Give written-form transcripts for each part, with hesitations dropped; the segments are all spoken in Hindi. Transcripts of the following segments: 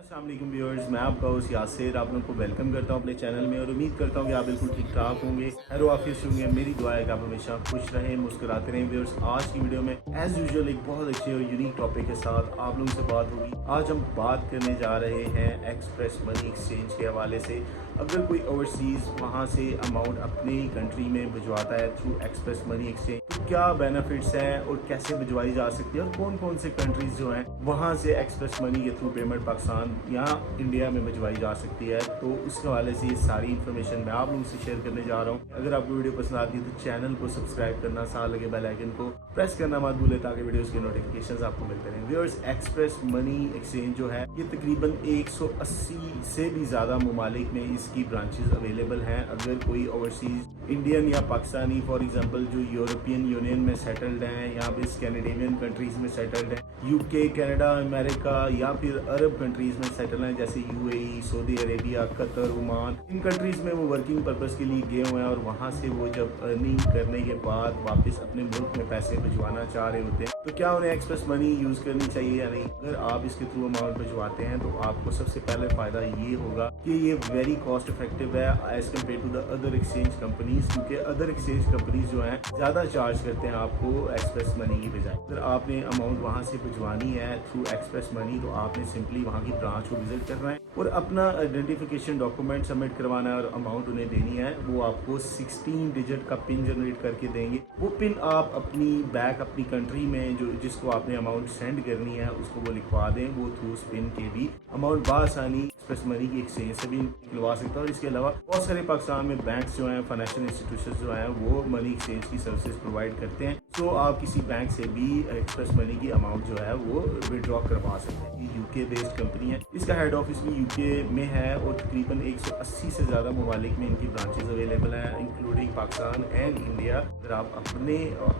अस्सलाम वालेकुम व्यूअर्स, मैं आपका होस्ट यासिर आप लोगों को वेलकम करता हूं अपने चैनल में और उम्मीद करता हूं कि आप बिल्कुल ठीक ठाक होंगे, खैर वाफियत होंगे। मेरी दुआ है कि आप हमेशा खुश रहें, मुस्कुराते रहें। व्यूअर्स, आज की वीडियो में एज यूजुअल एक बहुत अच्छे और यूनिक टॉपिक के साथ आप लोगों से बात होगी। आज हम बात करने जा रहे हैं एक्सप्रेस मनी एक्सचेंज के हवाले से। अगर कोई ओवरसीज़ वहाँ से अमाउंट अपनी कंट्री में भिजवाता है थ्रू एक्सप्रेस मनी एक्सचेंज, तो क्या बेनिफिट्स हैं और कैसे भिजवाई जा सकती है और कौन कौन से कंट्रीज जो हैं वहाँ से एक्सप्रेस मनी के थ्रू पेमेंट पाकिस्तान या इंडिया में भिजवाई जा सकती है। तो उसके हवाले से ये सारी इन्फॉर्मेशन मैं आप लोगों से शेयर करने जा रहा हूँ। अगर आपको वीडियो पसंद आती है तो चैनल को सब्सक्राइब करना, साथ लगे बेल आइकन को प्रेस करना मत भूलें ताकि वीडियोस के नोटिफिकेशंस आपको मिलते रहें। व्यूअर्स, एक्सप्रेस मनी एक्सचेंज जो है ये तकरीबन 180 से भी ज़्यादा ममालिक में इसकी ब्रांचेस अवेलेबल हैं। अगर कोई ओवरसीज इंडियन या पाकिस्तानी फॉर एग्जांपल जो यूरोपियन यूनियन में सेटल्ड हैं या फिर स्कैंडिनेवियन कंट्रीज़ में सेटल्ड हैं, यूके, कनाडा, अमेरिका या फिर अरब कंट्रीज़ में सेटल हैं जैसे UAE, Saudi Arabia, Qatar, Oman, इन कंट्रीज़ में वो वर्किंग पर्पस के लिए गए हुए हैं और वहाँ से वो जब अर्निंग करने के बाद वापस अपने मुल्क में पैसे भिजवाना चाह रहे होते हैं, तो क्या उन्हें एक्सप्रेस मनी यूज़ करनी चाहिए या नहीं। अगर आप इसके थ्रू अमाउंट भिजवाते हैं तो आपको सबसे पहले फ़ायदा ये होगा कि ये वेरी कॉस्ट इफेक्टिव है as compare to the other exchange companies, क्योंकि अदर एक्सचेंज कंपनीज जो हैं ज़्यादा चार्ज करते हैं आपको एक्सप्रेस मनी की बजाय। अगर आपने अमाउंट वहाँ से भिजवानी है थ्रू एक्सप्रेस मनी तो आपने सिंपली वहाँ की ब्रांच को विजिट करना है और अपना आइडेंटिफिकेशन डॉक्यूमेंट सबमिट करवाना है और अमाउंट उन्हें देनी है। वो आपको 16 डिजिट का पिन जनरेट करके देंगे। वो पिन आप अपनी बैक अपनी कंट्री में जो जिसको आपने अमाउंट सेंड करनी है उसको वो लिखवा दें। वो थ्रू उस पिन के भी अमाउंट बासानी एक्सप्रेस मनी की एक्सचेंज से भी निकलवा सकता है। और इसके अलावा बहुत सारे पाकिस्तान में बैंक्स जो हैं, फाइनेंशियल इंस्टीट्यूशन जो हैं, वो मनी एक्सचेंज की सर्विसेज प्रोवाइड करते हैं। तो आप किसी बैंक से भी एक्सप्रेस मनी की अमाउंट जो है वो विड्रॉ करवा सकते हैं। ये यूके बेस्ड कंपनी है, इसका हेड ऑफिस भी यूके में है और तकरीबन 180 से ज़्यादा ममालिक में इनकी ब्रांचेज अवेलेबल हैं, इंक्लूडिंग पाकिस्तान एंड इंडिया। अगर आप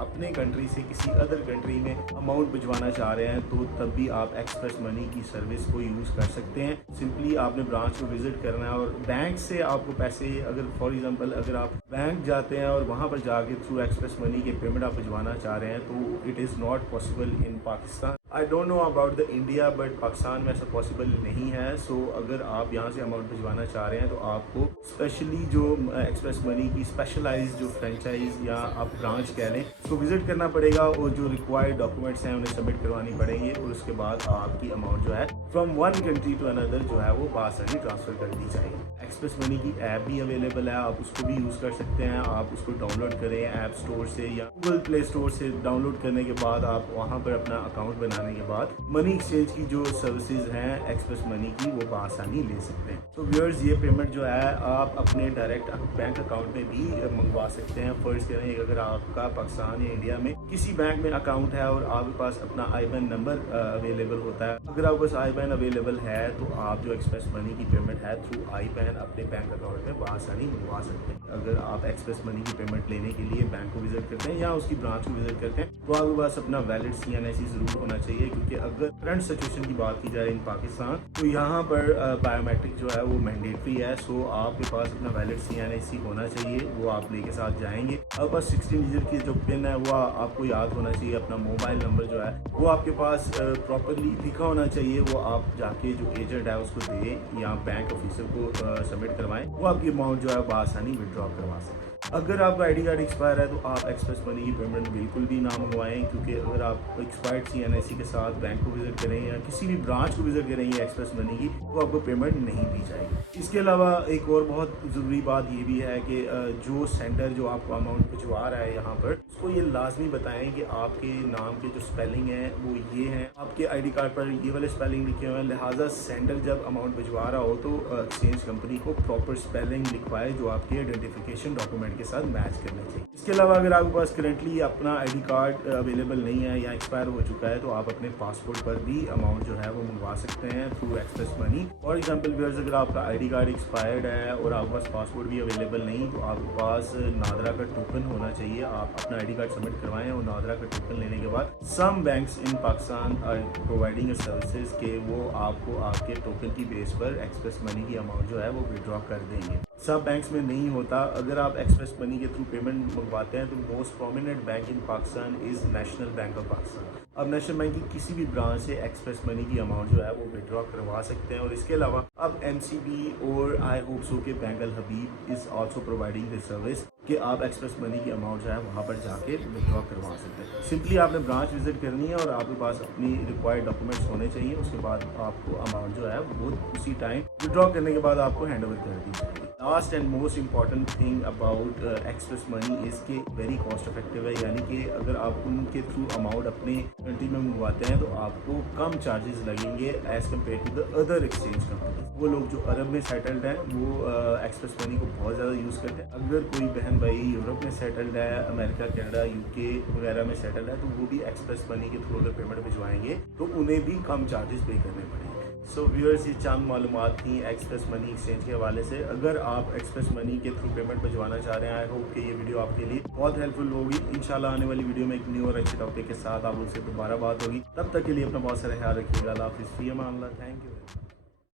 अपने कंट्री से किसी अदर कंट्री में अमाउंट भिजवाना चाह रहे हैं तो तब भी आप एक्सप्रेस मनी की सर्विस को यूज़ कर सकते हैं। सिंपली आपने ब्रांच को विजिट करना है और बैंक से आपको पैसे, अगर फॉर एग्जांपल अगर आप बैंक जाते हैं और वहाँ पर जाके थ्रू एक्सप्रेस मनी के पेमेंट आप भिजवाना चाह रहे हैं तो it is not possible in Pakistan. I don't know about the India but Pakistan में ऐसा पॉसिबल नहीं है। सो अगर आप यहाँ से अमाउंट भिजवाना चाह रहे हैं तो आपको स्पेशली जो एक्सप्रेस मनी की स्पेशलाइज्ड जो फ्रेंचाइज या आप ब्रांच कह लें उसको विजिट करना पड़ेगा और जो रिक्वायर्ड डॉक्यूमेंट्स हैं उन्हें सबमिट करवानी पड़ेंगे और उसके बाद आपकी अमाउंट जो है from one country to another जो है वो बासानी ट्रांसफ़र कर दी जाएगी। एक्सप्रेस मनी की ऐप भी अवेलेबल है, आप उसको भी यूज़ कर सकते हैं। आप उसको डाउनलोड करें ऐप स्टोर से या गूगल प्ले स्टोर से। डाउनलोड करने के बाद आप वहाँ पर अपना अकाउंट बनाने के बाद मनी एक्सचेंज की जो सर्विसेज हैं एक्सप्रेस मनी की वो बासानी ले सकते हैं। तो व्यूअर्स, ये पेमेंट जो है आप अपने डायरेक्ट बैंक अकाउंट में भी मंगवा सकते हैं। फर्ज करें अगर आपका पाकिस्तान या इंडिया में किसी बैंक में अकाउंट है और आपके पास अपना IBAN नंबर अवेलेबल होता है, अगर आपके पास IBAN अवेलेबल है तो आप जो एक्सप्रेस मनी की पेमेंट है थ्रू IBAN अपने बैंक अकाउंट में बासानी मंगवा सकते हैं। अगर आप एक्सप्रेस मनी की पेमेंट लेने के लिए बैंक को विजिट करते हैं या उसकी ब्रांच को विजिट करते हैं तो आपके पास अपना वैलिड CNIC जरूर होना चाहिए, क्योंकि अगर करंट सिचुएशन की बात की जाए इन पाकिस्तान तो यहाँ पर बायोमेट्रिक जो है वो मैंडेटरी है। सो आपके पास अपना वैलिड CNIC होना चाहिए, वो आप लेके साथ जाएंगे। आपके पास 16 डिजिट की जो पिन है वो आपको याद होना चाहिए। अपना मोबाइल नंबर जो है वो आपके पास प्रॉपरली लिखा होना चाहिए। वो आप जाके जो एजेंट है उसको दें या बैंक ऑफिसर को सबमिट करवाएं, वो आपकी अमाउंट जो है बासानी विड्रॉ करवा सकते हैं। अगर आपका ID कार्ड एक्सपायर है तो आप एक्सप्रेस मनी की पेमेंट बिल्कुल भी ना मंगवाएं, क्योंकि अगर आप एक्सपायर्ड CNIC के साथ बैंक को विजिट करें या किसी भी ब्रांच को विजिट करेंगे एक्सप्रेस मनी की तो आपको पेमेंट नहीं दी जाएगी। इसके अलावा एक और बहुत ज़रूरी बात ये भी है कि जो सेंडर जो आपको अमाउंट भिजवा रहा है यहाँ पर उसको ये लाजमी बताएं कि आपके नाम के जो स्पेलिंग है वो ये हैं, आपके ID कार्ड पर ये वाले स्पेलिंग लिखे हुए हैं। लिहाजा सेंडर जब अमाउंट भिजवा रहा हो तो एक्सचेंज कंपनी को प्रॉपर स्पेलिंग लिखवाए जो आपके आइडेंटिफिकेशन डॉक्यूमेंट के साथ मैच करना चाहिए। इसके अलावा अगर आपके पास करंटली अपना ID कार्ड अवेलेबल नहीं है या एक्सपायर हो चुका है तो आप अपने पासपोर्ट पर भी अमाउंट जो है वो मंगवा सकते हैं through express money. For example viewers, अगर आपका ID कार्ड एक्सपायर्ड है और आपके पास पासपोर्ट भी अवेलेबल नहीं तो आपके पास नादरा का टोकन होना चाहिए। आप अपना ID कार्ड सबमिट करवाएं और नादरा का टोकन लेने के बाद some banks in Pakistan are providing services के वो आपको आपके टोकन की बेस पर एक्सप्रेस मनी की अमाउंट जो है वो विड्रॉ कर देंगे। सब बैंक्स में नहीं होता। अगर आप एक्सप्रेस मनी के थ्रू पेमेंट मंगवाते हैं तो most prominent bank in Pakistan is national bank of Pakistan. अब नेशनल बैंक की किसी भी ब्रांच से एक्सप्रेस मनी की अमाउंट जो है वो विड्रॉ करवा सकते हैं। और इसके अलावा अब एमसीबी और आई होप सो के bank Al Habib is also providing this service कि आप एक्सप्रेस मनी की अमाउंट जो है वहाँ पर जाके विड्रॉ करवा सकते हैं। सिंपली आपने ब्रांच विजिट करनी है और आपके पास अपनी रिक्वायर्ड डॉक्यूमेंट्स होने चाहिए। उसके बाद आपको अमाउंट जो है वो उसी टाइम विड्रॉ करने के बाद आपको हैंड ओवर कर दी जाएगी। Last and most important thing about express money is के वेरी कॉस्ट इफेक्टिव है, यानी कि अगर आप उनके थ्रू अमाउंट अपने कंट्री में मंगवाते हैं तो आपको कम चार्जेस लगेंगे as compare to the other exchange company. वो लोग जो अरब में सेटल्ड हैं वो एक्सप्रेस मनी को बहुत ज़्यादा यूज़ करते हैं। अगर कोई बहन भाई यूरोप में सेटल्ड है, अमेरिका, कनाडा, यूके वगैरह में सेटल्ड है, तो वो भी एक्सप्रेस मनी के थ्रू अगर पेमेंट भिजवाएंगे तो उन्हें भी कम चार्जेस पे करने पड़ेंगे। सो व्यूअर्स, ये चंद मालूमात थी एक्सप्रेस मनी एक्सचेंज के हवाले से। अगर आप एक्सप्रेस मनी के थ्रू पेमेंट भिजवाना चाह रहे हैं, आई होप कि ये वीडियो आपके लिए बहुत हेल्पफुल होगी। इंशाल्लाह आने वाली वीडियो में एक न्यू और अच्छे टॉपिक के साथ आप उनसे दोबारा बात होगी। तब तक के लिए अपना बहुत सारा ख्याल रखिएगा। अल्लाह हाफिज़, फी अमान अल्लाह, थैंक यू।